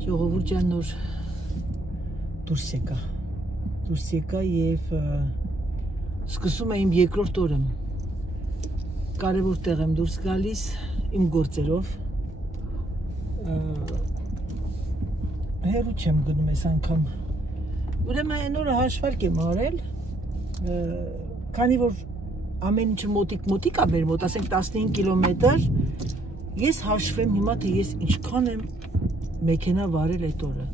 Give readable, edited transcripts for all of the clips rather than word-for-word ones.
Ժողովուրդ ջան, նոր դուրս եկա եւ սկսում եմ երկրորդ օրը։ Կարևոր տեղ եմ դուրս գալիս իմ գործերով։ Հերու չեմ գնում այս անգամ։ Ուրեմն այն օրը հաշվարկ եմ արել, քանի որ ամեն ինչը մոտիկ է մեր մոտ, ասենք 15 կիլոմետր, ես հաշվեմ հիմա թե ես ինչքան եմ մեքենա վարել այդ օրը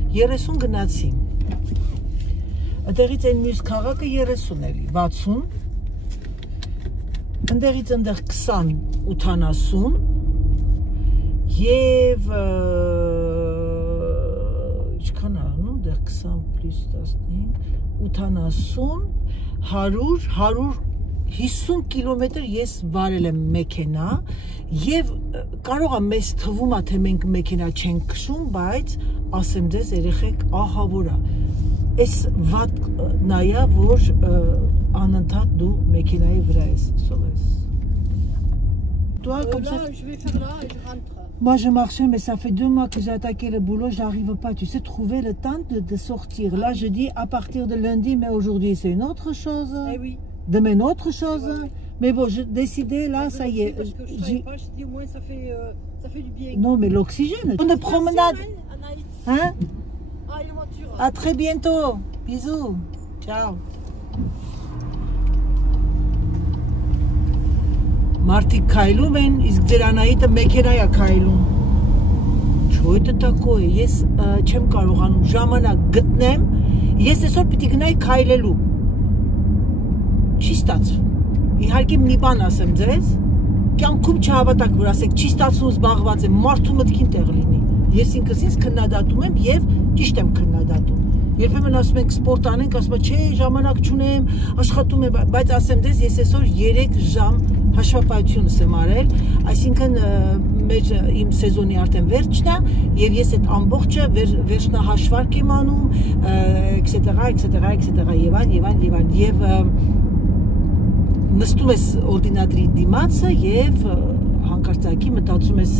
30 գնացի ընդեղից այն մյուս քաղաքը 30 էլի 60 ընդեղից ընդեղ 20 80 եւ ինչքան է անում դեռ 20 պլյուս 15 80 150 կիլոմետր ես վարել եմ մեքենա եւ կարող է մեզ թվում է թե մենք մեքենա չենք քշում, բայց ասեմ ձեզ երեխեք, ահա որա այս վատ նայա որ անընդհատ դու մեքենայի վրա ես սովես Je vais faire là et je rentre. Moi je marchais mais ça fait 2 mois que j'ai attaqué le boulot, j'arrive pas, tu sais, trouver le temps de sortir. Là je dis à partir de lundi, mais aujourd'hui c'est une autre chose. Eh oui. Demain une autre chose. Oui. Mais bon, j'ai décidé là, ça y est. Parce que je savais pas, je dis au moins ça fait du bien. Non mais l'oxygène. Une promenade. Hein? Ah, une voiture. À très bientôt. Bisous. Ciao. Մարդիկ քայլում են, իսկ ձերանայիթը մեքենա է քայլում։ Չո՞յ դա такое, ես չեմ կարողանում ժամանակ գտնեմ, ես այսօր պիտի գնայի քայլելու։ Չի ստացվում։ Իհարկե մի բան ասեմ ձեզ, կյանքում չհավատաք, որ ասեք, չի ստացվում, զբաղված եմ, մարդու մտքին տեղ լինի։ Ես ինքս ինձ քննադատում եմ եւ ճիշտ եմ քննադատում։ Երբեմն ասում ենք սպորտ անենք, ասում եմ, չէ, ժամանակ չունեմ, աշխատում եմ, բայց ասեմ դες, ես այսօր 3 ժամ հաշվապահությունս եմ արել, այսինքն մեր իմ սեզոնի արդեն վերջն է եւ ես այդ ամբողջը վերջնահաշվարկ եմ անում, etc. եւ նստում ես օրդինատորի դիմացը եւ հանկարծակի մտածում ես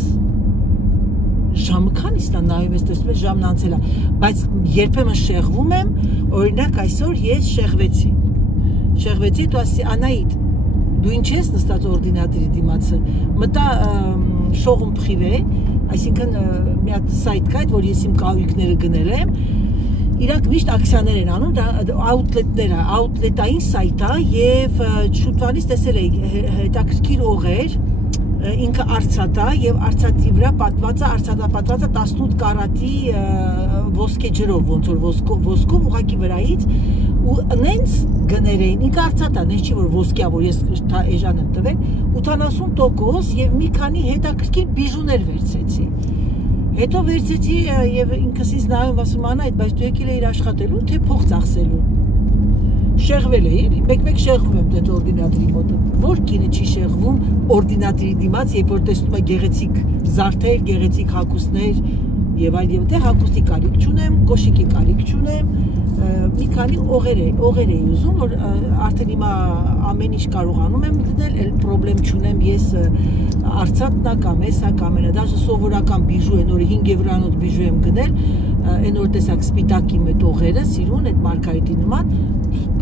ժամը քանիսն է նայում ես տեսնում ես ժամն անցել է, բայց երբեմն շեղվում եմ, օրինակ այսօր ես շեղվեցի, դու ասի Անահիտ, դու ինչ ես նստած օրդինատորի դիմացը, մտա շողում privé, այսինքն մի հատ սայթ կա, որ ես իմ կահույքները գնել եմ, իրանք միշտ ակցիաներ են անում, աուտլետներ է, աուտլետային սայթ է եւ շուտվանից տեսել էի հետաքրքիր օղեր, ինքը արծաթ է եւ արծաթի վրա պատված է 18 կարատի ոսկե ջրով, ոնց որ ոսկով ուղակի վրայից ու նենց գներ էին, ինքը արծաթ է, նես չի որ ոսկյա, որ ես էժան եմ տվել, 80% եւ մի քանի հետաքրքիր բիժուներ վերցրեցի։ Հետո վերցեցի եւ ինքս ինձ նայում ասում Անահիտ, բայց դու եկել ես աշխատելու, թե փող ծախսելու։ Շեղվել էի, մեկ շեղվում եմ դե օրդինատորի մոտ։ Որ կինը չի շեղվում օրդինատորի դիմաց, երբ որ տեսնում է գեղեցիկ զարդեր, գեղեցիկ հագուստներ եւ այլ եւ դե հագուստի կարիք չունեմ, կոշիկի կարիք չունեմ, մի քանի օղեր էի ուզում, որ արդեն հիմա ամեն ինչ կարողանում եմ գնել, էլ պրոբլեմ չունեմ, ես արծաթնա կամ էսա կամ էնա, դաժե սովորական բիժու են, որ 5 եվրանոց բիժու եմ գնել, այն որ տեսակ սպիտակի մեծ օղերը, սիրուն այդ մարգարիտի նման,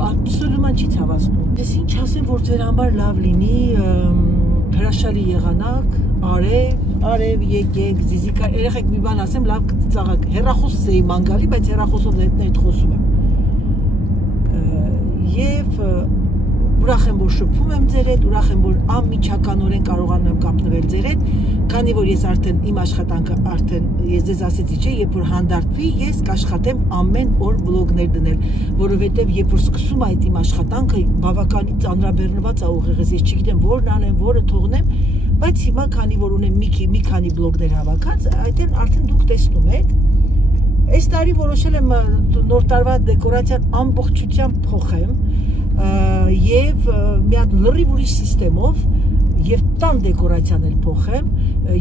absolument չի ցավացնում։ Ես ինչ ասեմ, որ ձեր համար լավ լինի, հրաշալի եղանակ, արև, եկեք, զիզիկա, երեխեք մի բան ասեմ, լավ կծաղակ, հեռախոսս էի ման գալի, բայց հեռախոսով հետները խոսում եմ։ Եվ ուրախ եմ, որ շփվում եմ ձեր հետ, ուրախ եմ, որ անմիջականորեն կարողանում եմ կապնվել ձեր հետ, քանի որ ես արդեն իմ աշխատանքը արդեն ես ձեզ ասեցի, չէ, երբ որ հանդարտվի, ես կաշխատեմ ամեն օր բլոգներ դնել, որովհետև երբ որ սկսում այդ իմ աշխատանքը բավականին ծանրաբեռնված է ուղեղս, ես չգիտեմ որն անեմ, որը թողնեմ, բայց հիմա քանի որ ունեմ մի քանի բլոգներ հավաքած, այդտեղ արդեն դուք տեսնում եք, այս տարի որոշել եմ նոր տարվա դեկորացիան ամբողջությամբ փոխեմ եւ մի հատ լրիվ ուրիշ սիստեմով եւ տան դեկորացիան էլ փոխեմ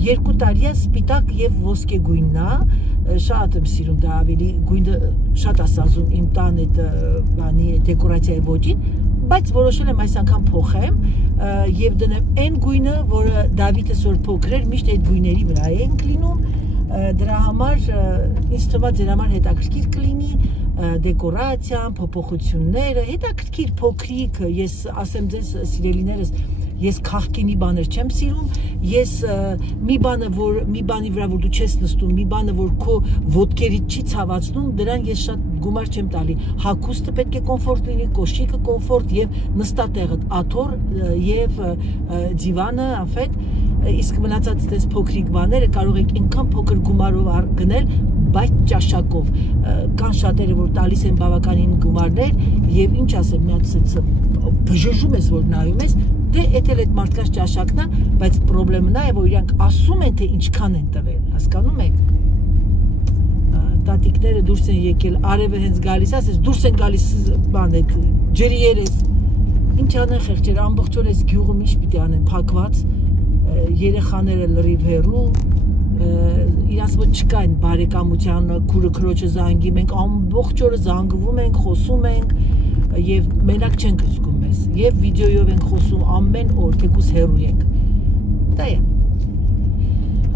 2 տարիա սպիտակ եւ ոսկե գույնն է շատ եմ սիրում դա ավելի գույնը շատ ասազում իմ տան այդ բանի դեկորացիայի ոճին բայց որոշել եմ այս անգամ փոխեմ եւ դնեմ այն գույնը, որը Դավիթը սոր փոքր էր, միշտ այդ գույների վրա ենք լինում, դրա համար ինձ թվա ձեր համար հետաքրքիր կլինի դեկորացիան, փոփոխությունները, հետաքրքիր փոքրիկ, ես ասեմ ձեզ սիրելիներս, ես քաղկինի բաներ չեմ սիրում, ես մի բանի վրա որ դու չես նստում, մի բանը որ քո ոտքերից չի ցավացնում, դրան ես շատ գումար չեմ տալի։ Հագուստը պետք է կոմֆորտ լինի, կոշիկը կոմֆորտ եւ նստատեղը, աթոռ եւ դիվանը, անֆետ, իսկ մնացած այդպես փոքրիկ բաները կարող եք այնքան փոքր գումարով գնել, բայց ճաշակով։ Կան շատերը, որ տալիս են բավականին գումարներ եւ ինչ ասեմ, մի հատ բժժում ես, որ նայում ես, դե էտել այդ մարդկանց ճաշակն է, բայց խնդրեմը նա է, որ իրանք ասում են, թե ինչքան են տվել, հասկանում եք։ Տատիկները դուրս են եկել, արևը հենց գալիս, ասես դուրս են գալիս բան այդ ջրի երես։ Ինչ անեն խեղճեր, ամբողջ օր այս գյուղում ինչ պիտի անեն, փակված, երեխաները լրիվ հեռու, իրանց մոտ չկա այն բարեկամության քուրը քրոջը զանգի, մենք ամբողջ օրը զանգվում ենք, խոսում ենք եւ մենակ չենք զգում մեզ եւ վիդեոյով ենք խոսում ամեն օր, թեկուզ հեռու ենք։ Դա է։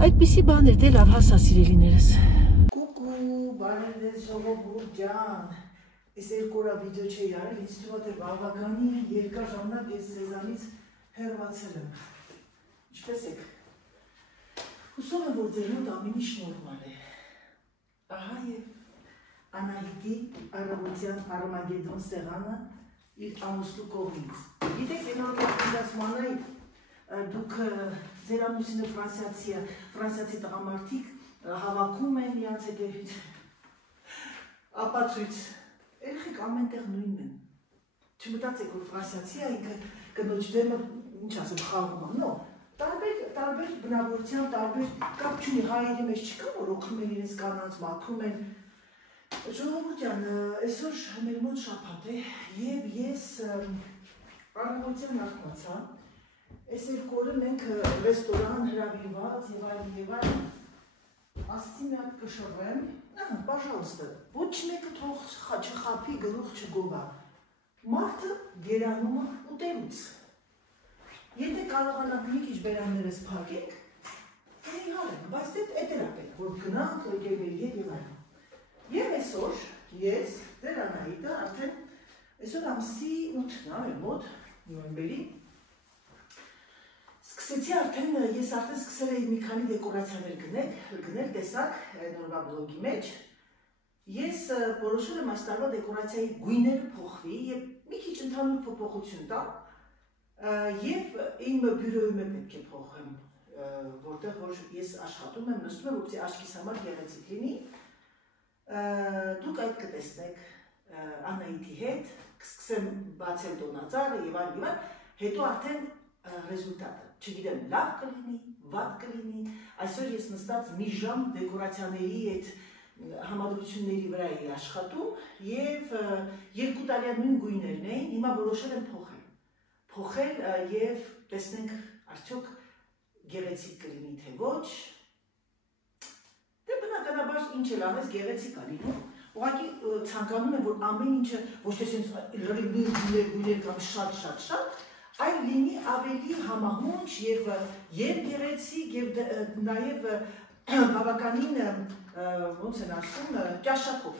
Այդպիսի բաներ, դե լավ, հասա սիրելիներս։ Կուկու, բարև ձեզ ժողովուրդ ջան։ Այս երկու օր վիդեո չի արել, ինձ թվում է թե բավականին երկար ժամանակ ես ձեզանից հեռացել եմ։ Ինչպես եք։ Հուսով եմ, որ ձեր մոտ ամեն ինչ նորմալ է։ Ահա եւ Անահիտի առավոտյան Արմագեդոն սեղանը իր ամուսնու կողմից։ Գիտեք, այնօր ասում Անահիտ, դուք ձեր ամուսինը ֆրանսիացի տղամարդիկ հավաքում են իրանց հետևից ապացույց։ Երեխեք ամենտեղ նույնն են։ Չմտածեք, որ ֆրանսիացի է, ինքը կնոջ դեմը, ինչ ասեմ, խաղում է, նո։ Տարբեր բնավորության, տարբեր կապ չունի, հայերի մեջ չկա, որ օգնում են իրենց կանանց, մաքրում են։ Ժողովուրդ ջան, այսօր մեր մոտ շաբաթ է եւ ես առավոտյան արթնացա, այս երկու օրը մենք ռեստորան հրավիրված եւ այլն, ասացի մի հատ կշռեմ, պաժալստը, ոչ մեկը թող չխափի, գլուխ չգովա, մարդը գերանում է ուտելուց, եթե կարողանանք մի քիչ բերաններս փակենք, դե իհարկե, բայց դա էլ է պետք, որ գնանք ընկերների հետ եւ այլն։ Եվ այսօր ես, ձեր Անահիտը, արդեն այսօր ամսի 8-ն է մեր մոտ, նոյեմբերի, սկսեցի ես արդեն սկսել էի մի քանի դեկորացիաներ գնել, տեսակ նորվա բլոգի մեջ, ես որոշել եմ այս տարվա դեկորացիայի գույները փոխվի եւ մի քիչ ընդհանուր փոփոխություն տա եւ իմ բյուրոյում պետք է փոխեմ, որտեղ որ ես աշխատում եմ, նստում եմ, որպեսզի աչքիս համար գեղեցիկ լինի։ Դուք այդ կտեսնեք Անահիտի հետ, կսկսեմ բացել տոնածառը եւ այլն, հետո արդեն ռեզուլտատը, չգիտեմ, լավ կլինի, վատ կլինի, այսօր ես նստած մի ժամ դեկորացիաների այդ համադրությունների վրա էի աշխատում եւ 2 տարի նույն գույներն էին, հիմա որոշել եմ փոխել եւ տեսնենք արդյոք գեղեցիկ կլինի թե ոչ։ Բնականաբար ինչ էլ անես գեղեցիկ է լինում, ուղղակի ցանկանում եմ, որ ամեն ինչը ոչ թե լրիվ գույներ կամ շատ, այլ լինի ավելի համահունչ եւ գեղեցիկ եւ նաեւ բավականին ոնց են ասում ճաշակով։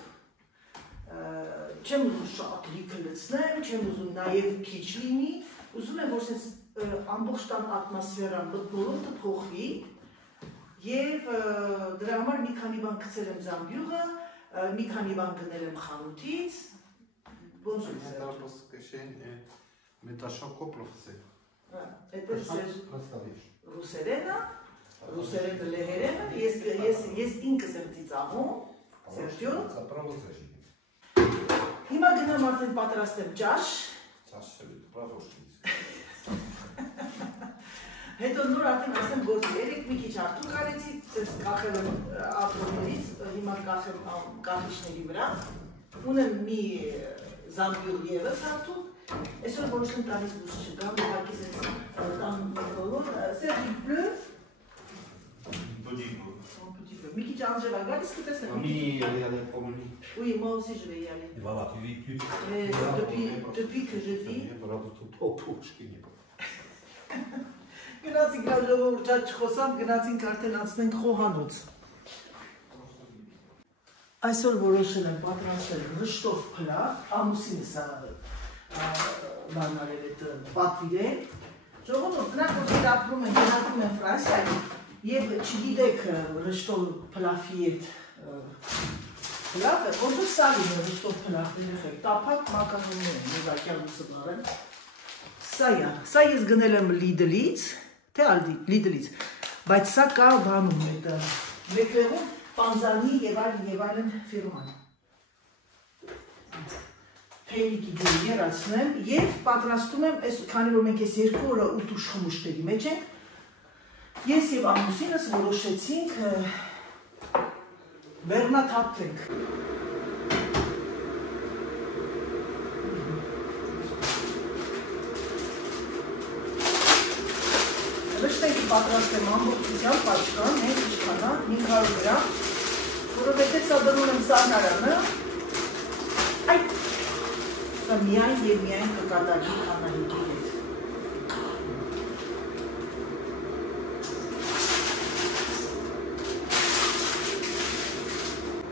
Չեմ ուզում շատ լիքը լցնեմ, չեմ ուզում նաեւ քիչ լինի, ուզում եմ, որ sense ամբողջ տան ատմոսֆերան մթնոլորտը փոխվի։ Եվ դրա համար մի քանի բան գցել եմ զամբյուղը, մի քանի բան գնել եմ խանութից։ Bonjour. Это ռուսերենը լեհերենը, ես ինքս եմ ծիծաղում, Սերժյո։ Հիմա գնամ արդեն պատրաստեմ ճաշ։ Հետո նոր արդեն ասեմ գործի, երեք մի քիչ արդյունք արեցի, կախել եմ աթոռներից, հիմա կախեմ կախիչների վրա, ունեմ մի զամբյուղ ևս արդյունք, այսօր որոշեմ տանից դուրս չգամ, ուղղակի սենց տան մեկոլոր, Սերժ, il pleut? Un petit peu. Mi քիչ անձրև ա գալիս, կտեսնեմ։ Il y a des problèmes. Oui, moi aussi je vais y aller. Voilà, tu vis plus. Depuis que je vis, Voilà, tout popouchki. գնացինք ժողովուրդ չխոսամ, գնացինք արդեն անցնենք խոհանոց։ Այսօր որոշել եմ պատրաստել ռշտով փլավ, ամուսինս բանալել այդ պատվիրել։ Ժողովուրդ, նրանք ովքեր ապրում են, գնացում են Ֆրանսիայում եւ չգիտեք ռշտով փլավի այդ փլավը, ոնց սալին է ռշտով փլավը, եղեք, տափակ մականուններ են, եզակյալ ուսումնարեն։ Սա ես գնել եմ Lidl-ից, թե Lidl-ից, բայց սա կա բանում այդ մեկլեղում Պանզանի եւ այլն ֆիրման։ Փելիկի դու երացնեմ եւ պատրաստում եմ, քանի որ մենք այս 2 օրը ուտուշ խմուշտերի մեջ ենք, ես եւ ամուսինս որոշեցինք բեռնաթափվենք։ Ռշտենքի պատրաստեմ ամբողջությամբ պաչկան, հենց ինչքանա, 500 գրամ, որովհետև սա դնում եմ սառնարանը, այդ սա միայն և միայն կկատակի Անահիտի հետ։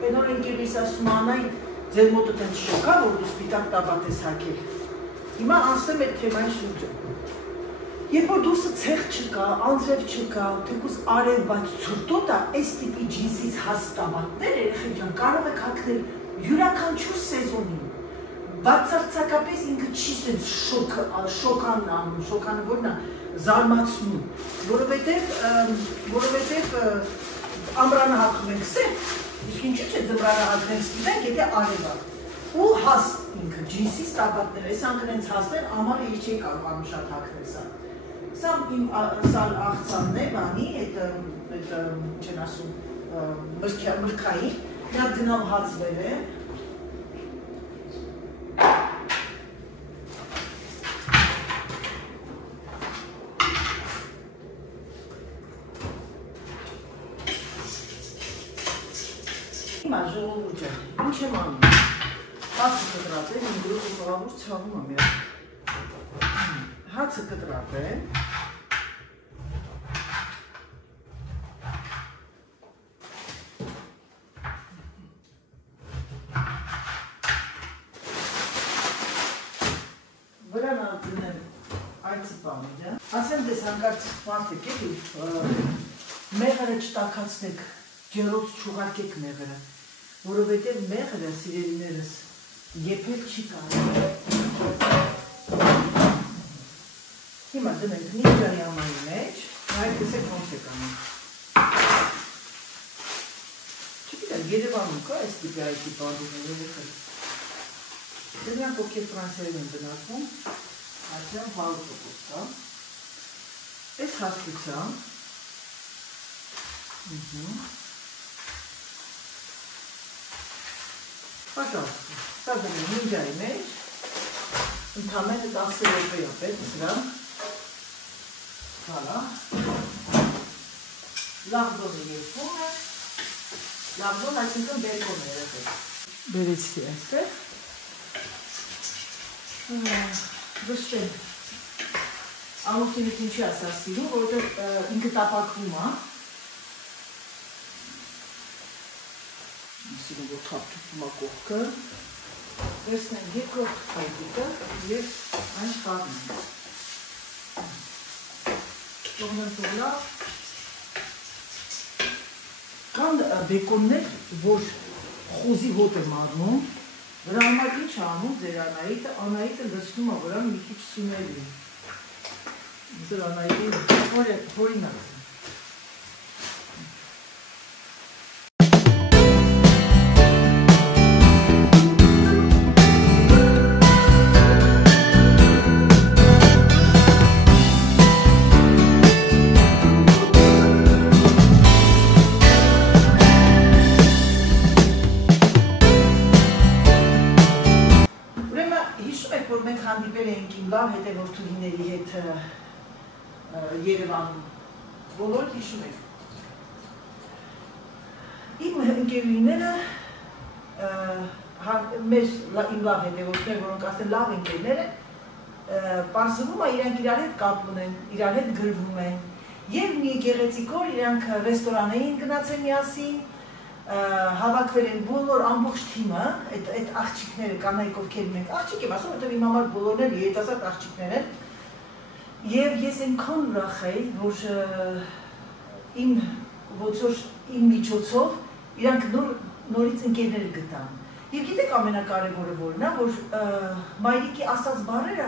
Էնոր ընկերիս ասում Անահիտ, ձեր մոտը տենց շոկա, որ դու սպիտակ տաբատ ես հագել։ Հիմա անցնեմ այդ թեմայի շուրջը։ Երբ որ դուրսը ցեղ չկա, անձրև չկա, թեկուզ արև, բայց ցուրտոտա, այս տիպի ջինսից հաս տաբատներ, երեխեք ջան, կարող եք հագնել յուրաքանչյուր սեզոնին, բացարձակապես ինքը չի սենց շոկանն անում, շոկանը որն է զարմացնում, որովհետև ամրանը հագնում ենք սև, իսկ ինչու՞ չէ ձմռանը հագնենք ստիպենք, եթե արև է, ու հաստ ինքը ջինսից տաբատներ, այս անգնենց հասներ, ամանը ես չի կարողանում շատ հագնել սա։ Սա իմ աղցանն է, բանի, այդ չեն ասում, մրկային, նա գնալ հացվել է։ Հիմա ժողովուրդ ջան, ինչ եմ անում, հացը կտրած է, իմ գրոհը խաղավոր ցավում եմ էր։ Հացը կտրած է, վրան ատունել այցի պամիդը, ասեմ դես հանգարց մարդեք էլի, մեղրը չտակացնեք, ջերոց չուղարկեք մեղրը, որովհետև մեղրը, սիրելիներս, եփել չի կարող։ Հիմա դնենք նիջանի ամայի մեջ, նայեք տեսեք ոնց է կանում։ Չգիտեմ, Երևանում կա այս տիպի այդի բանուները եղել։ Դրանք ովքեր Ֆրանսիայում են բնակվում, այդտեղ 100% կա։ Այս հաստությամբ Պաշարսկի, սա դնեմ նիջայի մեջ, ընդամենը 10 րոպե է պետք սրա, հալա, լաղդոնը երկում է, լաղդոն այսինքն բերկոն է երեխեք, բերեցի այստեղ, վշտել, ամուսինս ինչի ասա սիրում, որտեղ ինքը տապակվում է, ասինքն որ թափթուպում է կողքը, վերցնենք երկրորդ հայդիկը և այն խառնենք։ Թողնեմ թողնա, կան բեկոններ, որ խոզի հոտ եմ առնում, վրա համար ինչ անում ձեր Անահիտը լցնում է վրան մի քիչ սուների։ Ձեր Անահիտի հորինակ։ Հանդիպել էինք իմ լավ հետևորդուհիների հետ Երևանում, բոլորդ հիշում եք։ Իմ ընկերուհիները մեր իմ լավ հետևորդներ, որոնք ասեն լավ ընկերներ են, պարզվում է իրանք իրար հետ կապ ունեն, իրար հետ գրվում են, եւ մի գեղեցիկ օր իրանք ռեստորան էին գնացել միասին, հավաքվել են բոլոր ամբողջ թիմը, այդ աղջիկները կանայք ովքեր մենք աղջիկ եմ ասում, որտեղ իմ համար բոլորն էլ երիտասարդ աղջիկներ են, եւ ես այնքան ուրախ էի, որ իմ միջոցով իրանք նորից ընկերներ գտան։ Եվ գիտեք ամենակարևորը որն է, որ մայրիկի ասած բառերը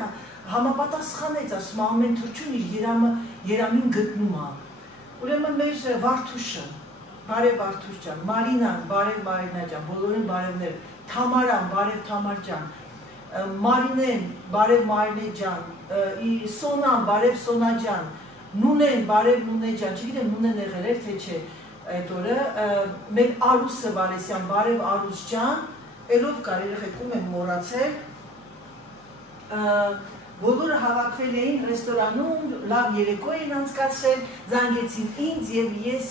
համապատասխանեց, ասում ամեն թրջուն իր երամին գտնում է։ Ուրեմն մեր Վարդուշը, բարև Վարդուշ ջան, Մարինան, բարև Մարինա ջան, բոլորին բարևներ, Թամարան, բարև Թամար ջան, Մարինեն, բարև Մարինե ջան, Սոնան, բարև Սոնա ջան, Նունեն, բարև Նունե ջան, չգիտեմ Նունեն եղել էր թե չէ այդ օրը, մեր Արուսը Վալեսյան, բարև Արուս ջան, Էլով կար երեխեքում եմ մոռացել, բոլորը հավաքվել էին ռեստորանում, լավ երեկո էին անցկացրել, զանգեցին ինձ եւ ես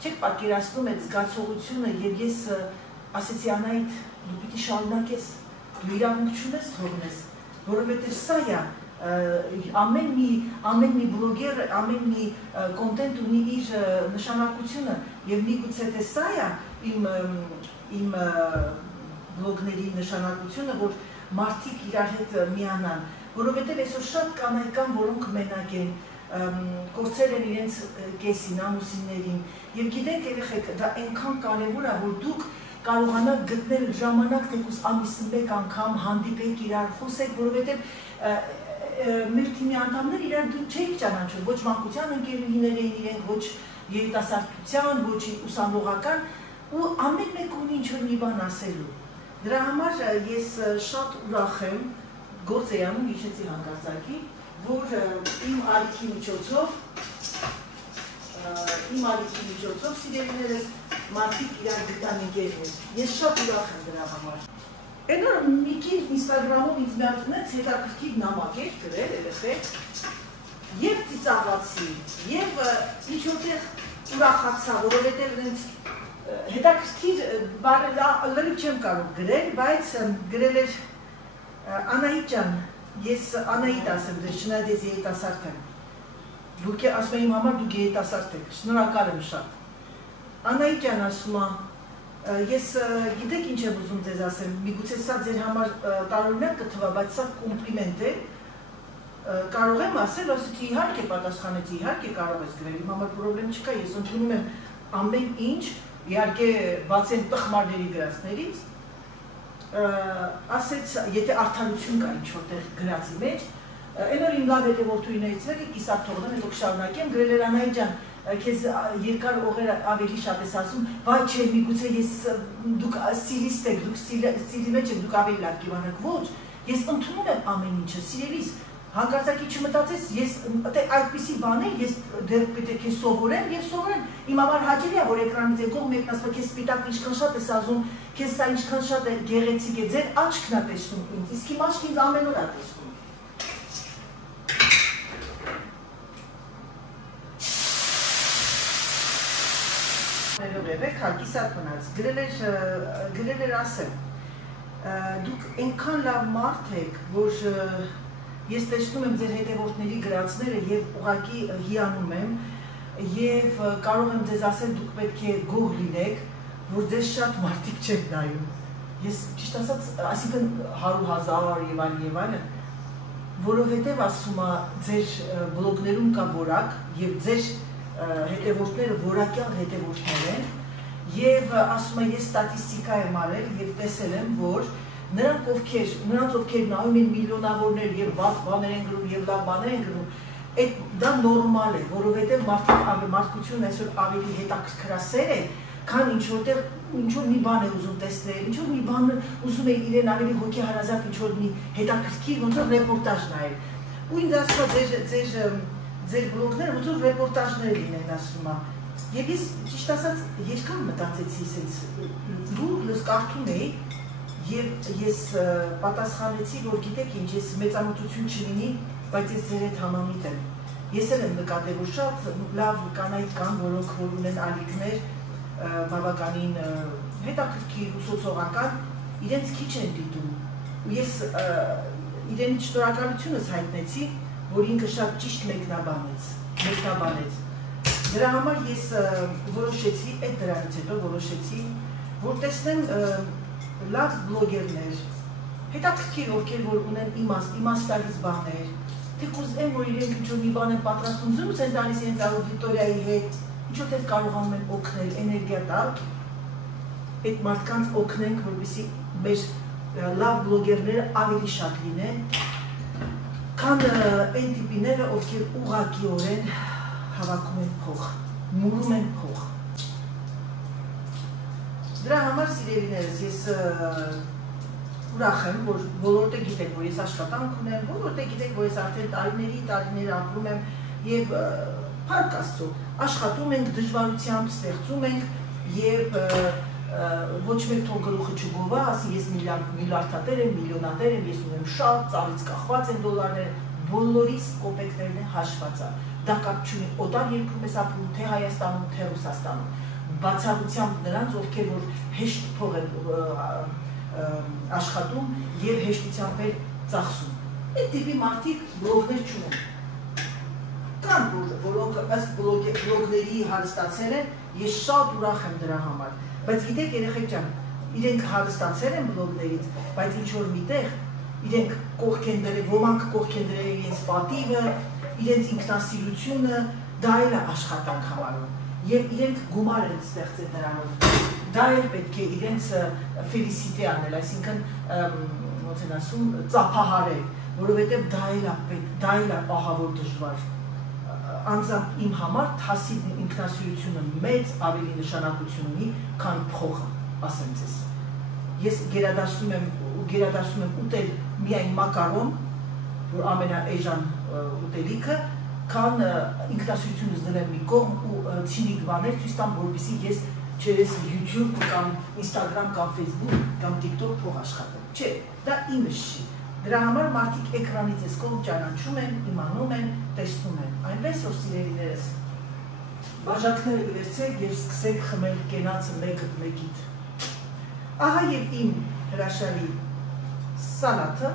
չեք պատկերացնում այդ զգացողությունը եւ ես ասեցի Անահիտ, դու պիտի շարունակես, դու իրավունք չունես թողնես, որովհետեւ սա է ամեն մի բլոգեր, ամեն մի կոնտենտ ունի իր նշանակությունը եւ միգուցե թե սա է իմ բլոգների նշանակությունը, որ մարդիկ իրար հետ միանան, որովհետև այսօր շատ կանայք կան, որոնք մենակ են, կորցրել են իրենց կեսին, ամուսիններին, եւ գիտեք երեխեք, դա այնքան կարևոր է, որ դուք կարողանաք գտնել ժամանակ թեկուզ ամիսին մեկ անգամ հանդիպեք իրար, խոսեք, որովհետև մեր թիմի անդամներ իրար դուք չէիք ճանաչում, ոչ մանկության ընկերուհիներ էին իրենք, ոչ երիտասարդության, ոչ ուսանողական, ու ամեն մեկ ունի ինչ-որ մի բան ասելու։ Դրա համար ես շատ ուրախ եմ, գործ էի անում հիշեցի հանկարծակի, որ իմ ալիքի միջոցով սիրելիներս մարդիկ իրար գտան ընկերներ։ Ես շատ ուրախ եմ դրա համար։ Այն օր մի կին Instagram-ով ինձ մի հատ ունեց հետաքրքիր նամակ էր գրել երեխեք, եւ ծիծաղացի, եւ ինչ-որտեղ ուրախացա, որովհետեւ ինձ հետաքրքիր լրիվ չեմ կարող գրել, բայց գրել էր Անահիտ ջան, ես Անահիտ ասեմ ձեզ, չնայած ես երիտասարդ եմ, դուք ասում եմ իմ համար դուք երիտասարդ եք, շնորհակալ եմ շատ։ Անահիտ ջան ասում է, ես գիտեք ինչ եմ ուզում ձեզ ասեմ, միգուցե սա ձեր համար տարօրինակ կթվա, բայց սա կոմպլիմենտ է, կարող եմ ասել, ասեցի իհարկե պատասխանեցի, իհարկե կարող ես գրել, իմ համար պրոբլեմ չկա, ես ընդունում եմ ամեն ինչ, իհարկե բացի այն տխմարների գրածներից, ասեց, եթե արդարություն կա ինչ-որտեղ գրածի մեջ, այն օր իմ լավ հետևորդուհիներից մեկը կիսատ թողնեմ, ես շարունակեմ, գրել էր Անահիտ ջան, քեզ երկար օղեր ավելի շատ ես ասում, վայ չէ, միգուցե դուք սիրիստ եք, դուք սիրի մեջ եք, դուք ավելի լավ կիմանաք, ոչ, ես ընդունում եմ ամեն ինչը, սիրելիս, հանկարծակի չմտածես, ես այդպիսի բաներ ես դեռ պետք է սովորեմ եւ սովորեմ, իմ համար հաճելի է, որ էկրանից եկող մեկն ասում է, քեզ սպիտակ ինչքան շատ ես ասում, քեզ սա ինչքան շատ է գեղեցիկ է, ձեր աչքն է տեսնում ինձ, իսկ իմ աչքն ինձ ամեն օր է տեսնում։ Կիսատ մնաց, գրել էր ասեմ, դուք այնքան լավ մարդ եք, որ ես տեսնում եմ ձեր հետևորդների գրածները եւ ուղղակի հիանում եմ եւ կարող եմ ձեզ ասել դուք պետք է գոհ լինեք, որ ձեզ շատ մարդիկ չեն նայում։ Ես ճիշտ ասած, այսինքն 100,000 եւ այլն, որովհետեւ ասում է ձեր բլոգներում կա որակ եւ ձեր հետևորդները որակյալ հետևորդներ են եւ ասում է ես ստատիստիկա եմ արել եւ տեսել եմ, որ նրանց ովքեր նայում են միլիոնավորներ եւ վատ բաներ են գրում եւ լավ բաներ են գրում, դա նորմալ է, որովհետեւ մարդկությունն այսօր ավելի հետաքրքրասեր է, քան ինչ-որ մի բան է ուզում տեսնել, ինչ-որ մի բան ուզում է իրեն ավելի հոգեհարազատ ինչ-որ մի հետաքրքիր ոնց որ ռեպորտաժ նայել։ Ու ինձ ասում է ձեր բլոգները ոնց որ ռեպորտաժներ լինեն, ասում է։ Եվ ես ճիշտ ասած երկար մտածեցի, ասենց լուրջ կարդում էի եւ ես պատասխանեցի, որ գիտեք ինչ, ես մեծամտություն չլինի, բայց ես ձեր հետ համամիտ եմ։ Ես էլ եմ նկատել, որ շատ լավ կանայք կան, որոնք որ ունեն ալիքներ, բավականին հետաքրքիր ուսուցողական, իրենց քիչ են դիտում։ Ու ես իրենից շնորհակալությունս հայտնեցի, որ ինքը շատ ճիշտ մեկնաբանեց։ Դրա համար ես որոշեցի, այդ դրանից հետո որոշեցի, որ տեսնեմ լավ բլոգերներ, հետաքրքիր ովքեր որ ունեն իմաստալից բաներ, թեկուզ են, որ իրենք ինչ-որ մի բան են պատրաստում, զրույց են տալիս իրենց աուդիտորիայի հետ, ինչ-որ էլ կարողանում են օգնել, էներգիա տալ, այդ մարդկանց օգնենք, որպեսզի մեր լավ բլոգերները ավելի շատ լինեն, քան այն տիպիները, ովքեր ուղղակիորեն հավաքում են փող, մուրում են փող։ Դրա համար սիրելիներս, ես ուրախ եմ, որ բոլորը գիտեք, որ ես աշխատանք ունեմ, բոլորը գիտեք, որ ես արդեն տարիներ ապրում եմ եւ փառք Աստծո, աշխատում ենք դժվարությամբ, ստեղծում ենք եւ ոչ մեկ թող գլուխը չգովա, ասի ես միլիարդատեր եմ, միլիոնատեր եմ, ես ունեմ շատ, ծառից կախված են դոլարներ, բոլորիս կոպեկներն է հաշված է։ Դա կապ չունի օտար երկրում ես ապրում, թե Հայաստանում, թե Ռուսաստանում։ Բացառությամբ նրանց, ովքեր որ հեշտ փող են աշխատում եւ հեշտությամբ են ծախսում։ Այդ տիպի մարդիկ բլոգներ չունեն։ Կան որոնք ըստ բլոգների հարստացել են, ես շատ ուրախ եմ դրա համար։ Բայց գիտեք երեխեք ջան, իրենք հարստացել են բլոգներից, բայց ինչ որ միտեղ իրենք կողք են դրել, ոմանք կողք են դրել իրենց պատիվը, իրենց ինքնասիրությունը, դա էլ է աշխատանք համարում։ Եվ իրենք գումար են ստեղծել դրանով։ Դա էլ պետք է իրենց ֆելիսիտե անել, այսինքն ոնց են ասում, ծափահարել, որովհետև դա էլ է ահավոր դժվար։ Անձամբ իմ համար թասի ինքնասիրությունը մեծ ավելի նշանակություն ունի, քան փողը, ասեմ ձեզ։ Ես գերադասում եմ ուտել միայն մակարոն, որ ամենաէժան ուտելիքը, քան ինքնասիրությունս դնեմ մի կողմ ու ցինիկ բաներ ցույց տամ, որպեսզի ես չերես YouTube կամ Instagram կամ Facebook կամ TikTok փող աշխատեմ։ Չէ, դա իմս չի։ Դրա համար մարդիկ էկրանից ես կողմ ճանաչում են, իմանում են, տեսնում են։ Այնպես որ սիրելիներս, բաժակները վերցրեք եւ սկսեք խմել կենացը մեկը մեկիդ։ Ահա եւ իմ հրաշալի սալատը,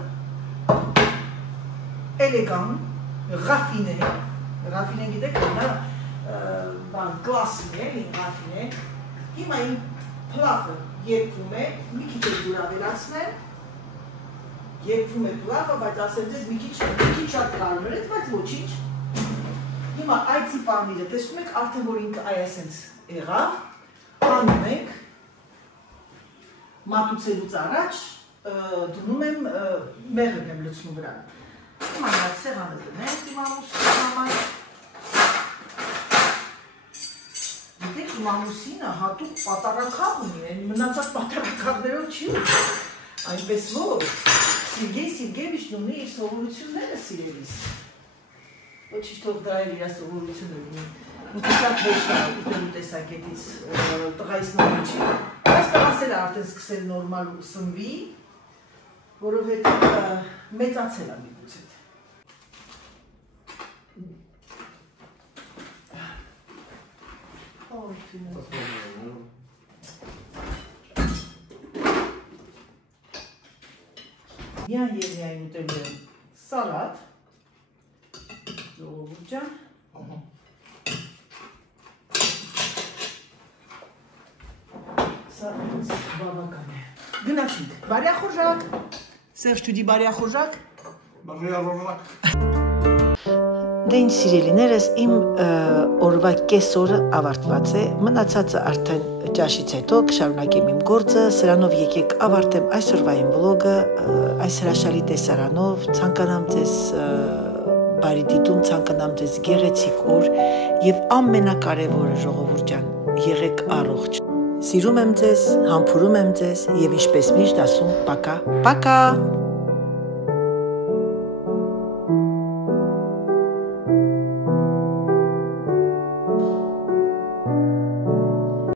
էլեգան, ռաֆինե գիտեք, նա կլասիկ է, ռաֆինե։ Հիմա իմ փլավը երկվում է, մի քիչ դուր ավելացնել, երկվում է փլավը, բայց ասեմ ձեզ մի քիչ շատ կարմրեց, բայց ոչինչ։ Հիմա այցի պանիրը, տեսնում եք, արդեն որ ինքը այասենց եղավ, անում եք, մատուցելուց առաջ դնում եմ, մեղրն եմ լցնում վրան։ Հիմա նա սեղանը դնենք իմ ամուսինի համար։ Գիտեք, իմ ամուսինը հատուկ պատարագավ ունի, մնացած պատարագավներով չի ունի, այնպես որ Սերգեյ Սերգեյևիչն ունի իր սովորությունները սիրելիս։ Ոչինչ թող դա էլ իր սովորությունը ունի։ Ինքը շատ հեշտ է ուտելու տեսակետից տղայից նորմալ չի։ Բայց տղաս էլ արդեն սկսել նորմալ սնվի, որովհետև մեծացել է միգուցե։ Միայն եւ միայն ուտելու եմ սալատ, ժողովուրդ ջան, սա բավական է։ Գնացինք, բարյախորժակ, Սերժ Թուդի բարյախորժակ։ Բարյախորժակ։ Դե ինչ սիրելիներս, իմ օրվա կեսօրը ավարտված է, մնացածը արդեն ճաշից հետո կշարունակեմ իմ գործը, սրանով եկեք ավարտեմ այսօրվա իմ վլոգը, այս հրաշալի տեսարանով, ցանկանամ ձեզ բարի դիտում, ցանկանամ ձեզ գեղեցիկ օր եւ ամենակարևորը ժողովուրդ ջան, եղեք առողջ։ Սիրում եմ ձեզ, համբուրում եմ ձեզ եւ ինչպես միշտ ասում, պակա, պակա։